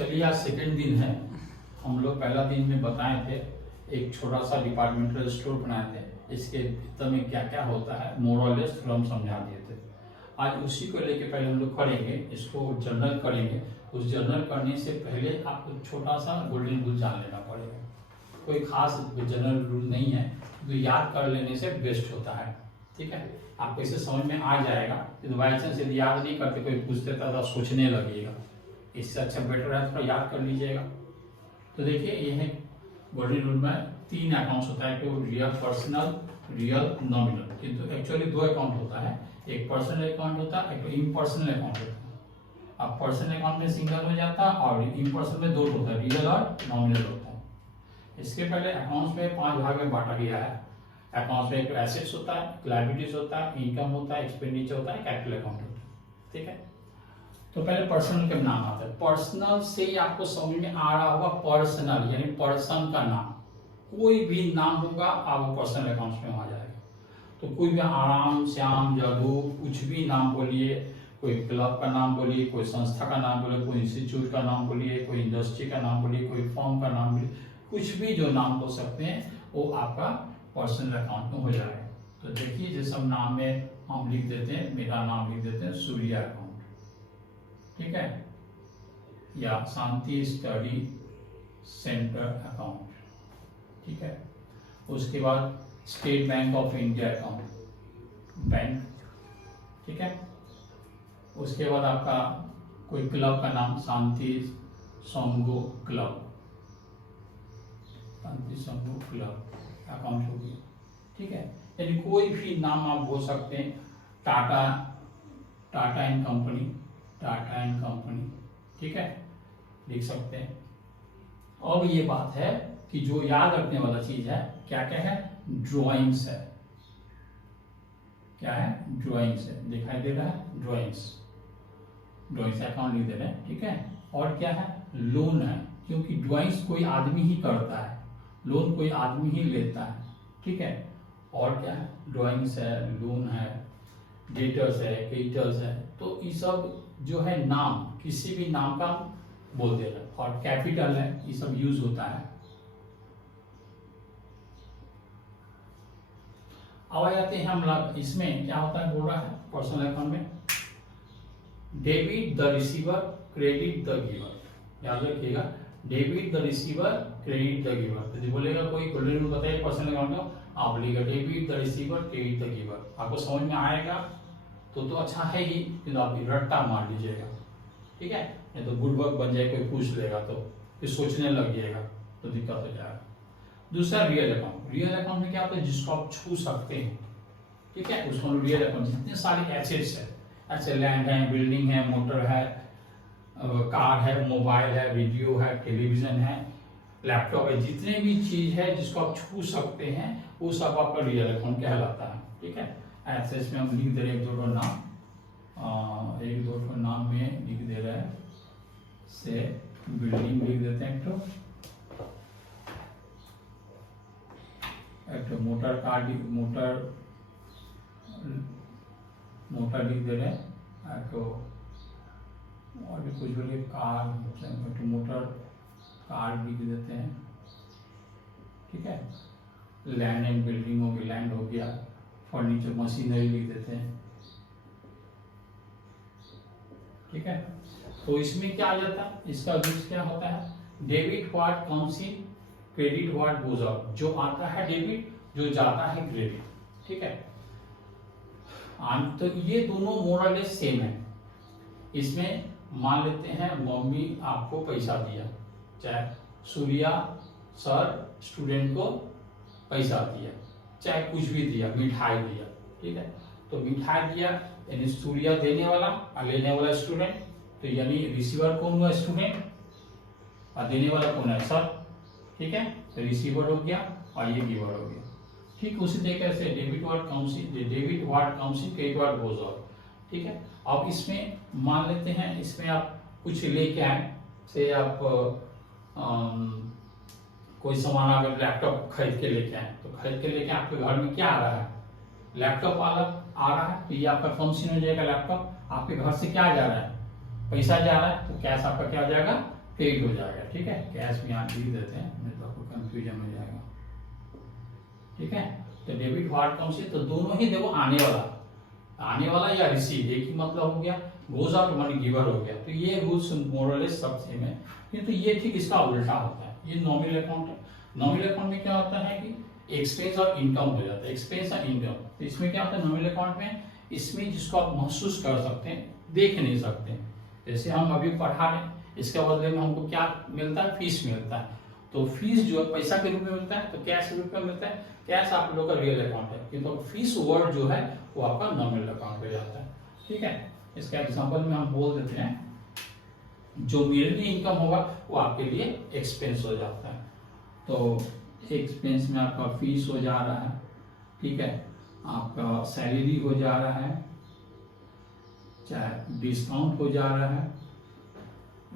चलिए आज सेकेंड दिन है। हम लोग पहला दिन में बताए थे एक छोटा सा डिपार्टमेंटल स्टोर बनाए थे, इसके भीतर में क्या क्या होता है मोरलेस थोड़ा हम समझा दिए थे। आज उसी को लेके पहले हम लोग करेंगे, इसको जर्नल करेंगे। उस जर्नल करने से पहले आपको छोटा सा गोल्डन रूल जान लेना पड़ेगा। कोई खास जनरल रूल नहीं है, तो याद कर लेने से बेस्ट होता है। ठीक है, आपको इसे समझ में आ जाएगा। तो बाई चांस यदि याद नहीं करते कोई पूछते तो सोचने लगेगा, इससे अच्छा बेटर है थोड़ा याद कर लीजिएगा। तो देखिए ये है गोल्डन रूल में 3 अकाउंट्स होता है, तो रियल पर्सनल, रियल नॉमिनल। किंतु एक्चुअली 2 अकाउंट होता है, एक पर्सनल अकाउंट होता है, एक इम्पर्सनल अकाउंट होता है। अब पर्सनल अकाउंट में सिंगल हो जाता है और इम्पर्सनल में 2 होता है, रियल और नॉमिनल होता है। इसके पहले अकाउंट्स में 5 भाग में बांटा गया है। अकाउंट्स में एक एसेट्स होता है, लायबिलिटीज होता है, इनकम होता है, एक्सपेंडिचर होता है, कैपिटल अकाउंट होता है। ठीक है, तो पहले पर्सनल का नाम आता है। पर्सनल से ही आपको समझ में आ रहा होगा, पर्सनल यानी पर्सन का नाम, कोई भी नाम होगा आप पर्सनल अकाउंट्स में आ जाएगा। तो कोई भी आराम, श्याम, जादू, कुछ भी नाम बोलिए, कोई क्लब का नाम बोलिए, कोई संस्था का नाम बोलिए, कोई इंस्टीट्यूट का नाम बोलिए, कोई इंडस्ट्री का नाम बोलिए, कोई फर्म का नाम बोलिए, कुछ भी जो नाम बोल सकते हैं वो आपका पर्सनल अकाउंट में हो जाएगा। तो देखिए जैसे हम नाम में हम लिख देते हैं, मेरा नाम लिख देते हैं सूर्या अकाउंट, ठीक है, या शांति स्टडी सेंटर अकाउंट। ठीक है, उसके बाद state bank of India account, bank. ठीक है, उसके बाद आपका कोई क्लब का नाम शांति संगो क्लब, शांति संगो क्लब अकाउंट होगी। ठीक है, यानी कोई भी नाम आप बोल सकते हैं। Tata, Tata and company, Tata and company. ठीक है, लिख सकते हैं। अब ये बात है कि जो याद रखने वाला चीज है, क्या क्या है, ड्राइंग्स है। क्या है, ड्राइंग्स है, दिखाई दे रहा है, ड्राइंग्स, ड्राइंग्स अकाउंट लिख दे रहे हैं। ठीक है, और क्या है, लोन है, क्योंकि ड्राइंग्स कोई आदमी ही करता है, लोन कोई आदमी ही लेता है। ठीक है, और क्या है, ड्राइंग्स है, लोन है, डेटर्स है, क्रेडिटर्स है। तो ये सब जो है नाम, किसी भी नाम का बोल दे रहे हैं। और कैपिटल है, ये सब यूज होता है। अब आ जाते हैं हम लोग, इसमें क्या होता है बोल रहा है पर्सनल अकाउंट में, debit the receiver, credit the giver. याद रखिएगा, debit the receiver, credit the giver. यदि बोलेगा कोई गोल्डन रूल बताइए पर्सनल अकाउंट में, आप बोलेगा debit the receiver, credit the giver. आपको समझ में आएगा तो अच्छा है ही, फिर आप रट्टा मार लीजिएगा। ठीक है, नहीं तो गुडवर्क बन जाए, कोई पूछ लेगा तो फिर सोचने लग जाएगा तो दिक्कत हो जाएगा। दूसरा रियल अकाउंट। रियल अकाउंट में क्या होता है, जिसको आप छू सकते हैं। ठीक है, उसको रियल अकाउंट, जितने सारे एसेट्स है, ऐसे लैंड है, बिल्डिंग है, मोटर है, कार है, मोबाइल है, रेडियो है, टेलीविजन है, लैपटॉप है, जितने भी चीज है जिसको आप छू सकते हैं वो सब आपका रियल अकाउंट कहलाता है। ठीक है, ऐसे इसमें हम लिख दे रहे हैं 1-2 नाम, 1-2 नाम में लिख दे रहे हैं। से बिल्डिंग लिख देते हैं, एक तो मोटर कार, मोटर लिख दे रहे हैं, तो और भी कुछ बोलिए, कार, तो मोटर कार लिख देते हैं। ठीक है, लैंड एंड बिल्डिंग हो गई, लैंड हो गया, फर्नीचर मशीनरी लिख देते हैं। ठीक है, तो इसमें क्या आ जाता है, इसका यूज क्या होता है, debit what comes in, credit what goes out. जो आता है डेबिट, जो जाता है क्रेडिट। ठीक है, तो ये दोनों मोरलेस सेम है। इसमें मान लेते हैं मम्मी आपको पैसा दिया, चाहे सूर्या सर स्टूडेंट को पैसा दिया, चाहे कुछ भी दिया, मिठाई दिया। ठीक है, तो मिठाई दिया यानी सूर्या देने वाला और लेने वाला स्टूडेंट, तो यानी रिसीवर कौन हुआ, स्टूडेंट, और देने वाला कौन है, सर। ठीक है, तो रिसीवर हो गया और ये गिवर हो गया। ठीक उसी तरीके से debit what comes in, debit what comes in, credit what goes out. ठीक है, अब इसमें मान लेते हैं, इसमें आप कुछ लेके आए, से आप कोई सामान अगर लैपटॉप खरीद के लेके आए, तो खरीद के लेके आपके घर में क्या आ रहा है, लैपटॉप वाला आ रहा है, तो ये आपका कौन सी हो जाएगा, लैपटॉप। आपके घर से क्या जा रहा है, पैसा जा रहा है, तो कैश आपका क्या हो जाएगा, क्रेडिट हो जाएगा। ठीक है, कैश भी यहाँ लिख देते हैं, नहीं तो आपको कंफ्यूजन हो जाएगा। ठीक है, तो डेबिट व्हाट कम्स इन, तो दोनों ही देखो आने वाला या रिसीव एक ही मतलब हो गया, गोज आउट मनी गिवर हो गया। तो ये रूल्स मोरलेस सब सेम है, किंतु ये ठीक इसका उल्टा होता है। ये नॉमिनल अकाउंट है, नॉमिनल अकाउंट में क्या होता है कि एक्सपेंस और इनकम हो जाता है, एक्सपेंस और इनकम। तो इसमें क्या होता है नॉमिनल अकाउंट में, इसमें जिसको आप महसूस कर सकते हैं, देख नहीं सकते। जैसे हम अभी पढ़ा रहे, इसके बदले में हमको क्या मिलता है, फीस मिलता है। तो फीस जो है पैसा के रूप में मिलता है, तो कैश के रूप में मिलता है। कैश आप लोग का रियल अकाउंट है, किंतु फीस वर्ड जो है वो आपका नॉमिनल अकाउंट हो जाता है। ठीक है, इसका एग्जांपल में हम बोल देते हैं, जो मेरे लिए इनकम होगा वो आपके लिए एक्सपेंस हो जाता है। तो एक्सपेंस में आपका फीस हो जा रहा है, ठीक है, आपका सैलरी हो जा रहा है, चाहे डिस्काउंट हो जा रहा है,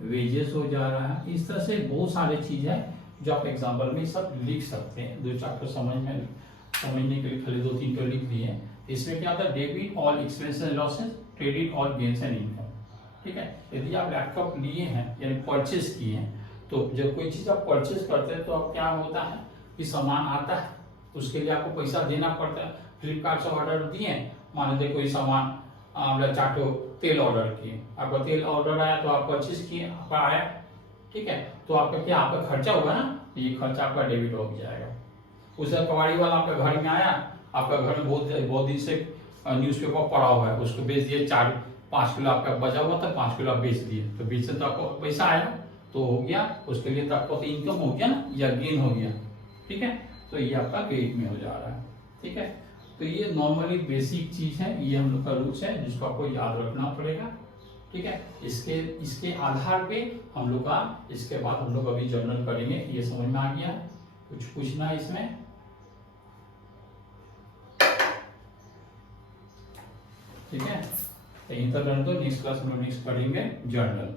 वेजेस हो जा रहा है। इस तरह से बहुत सारे चीज है जो आप एग्जाम्पल में सब लिख सकते हैं। दो चैप्टर समझने के लिए खाली 2-3 तो लिख दिए हैं। इसमें क्या होता है, debit all expenses and losses, credit all gains and income. ठीक है, यदि आप लैपटॉप लिए हैं यानी परचेज किए हैं, तो जब कोई चीज आप परचेज करते हैं तो अब क्या होता है कि सामान आता है, उसके लिए आपको पैसा देना पड़ता है। फ्लिपकार्ट से ऑर्डर दिए, मान लीजिए कोई सामान चाटो तेल ऑर्डर किए, आपका तेल ऑर्डर आया तो आप परचेज किए, आपका आया। ठीक है, तो आपका क्या, आपका खर्चा हुआ ना, ये खर्चा आपका डेबिट हो जाएगा। उसे कबाड़ी वाला आपके घर में आया, आपका घर में बहुत दिन से न्यूज़पेपर पड़ा हुआ है, उसको बेच दिए, 4-5 किलो आपका बचा हुआ था, 5 किलो आप बेच दिए, तो बीच से तो आपको पैसा आया, तो हो गया, उसके लिए तो आपको तो इनकम हो गया ना, या गेन हो गया। ठीक है, तो ये आपका क्रेडिट में हो जा रहा है। ठीक है, तो ये नॉर्मली बेसिक चीज है, ये हम लोग का रूल्स है जिसको आपको याद रखना पड़ेगा। ठीक है, इसके आधार पे हम लोग का, इसके बाद हम लोग अभी जर्नल करेंगे। ये समझ में आ गया, कुछ पूछना है इसमें? ठीक है, यहीं तक रहने दो, नेक्स्ट क्लास में नेक्स्ट पढ़ेंगे जर्नल।